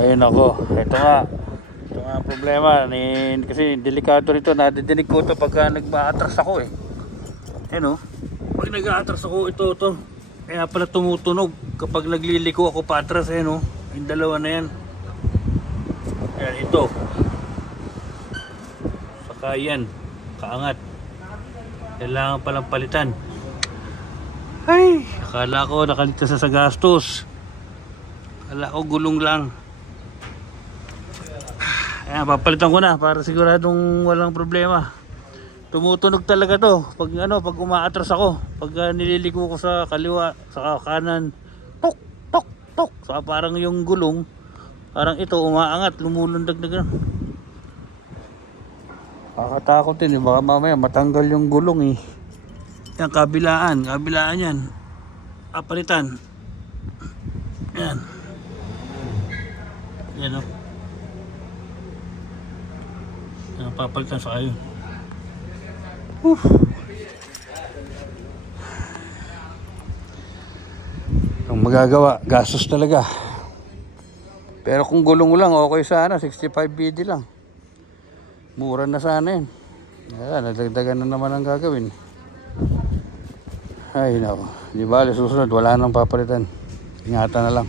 Ayun ako, ito nga ang problema kasi delikado rito, nadidinig ko ito pagka nag-a-atras ako eh. Ayun pag nag-a-atras ako ito kaya pala tumutunog kapag nagliliko ako patras. Ayun yung dalawa na yan. Ayan, ito saka yan, kaangat, kailangan palang palitan. Ay, akala ko nakaligtas sa gastos, akala ko gulong lang. Ayan, papalitan ko na para siguradong walang problema. Tumutunog talaga to pag pag umaatras ako, pag nililiko ko sa kaliwa, sa kanan, tok tok tok. So parang yung gulong, parang ito umaangat, lumulundag na gano'n. Kakatakot din baka mamaya matanggal yung gulong eh. Yan, kabilaan yan. Papalitan. Yan. Yan papalitan sa kayo. Ang magagawa, gastos talaga. Pero kung gulong lang, okay sana, 65 BD lang. Mura na sana yun. Ayan, nadagdagan na naman ang gagawin. Ay nako, di ba, susunod wala nang papalitan. Ingatan na lang.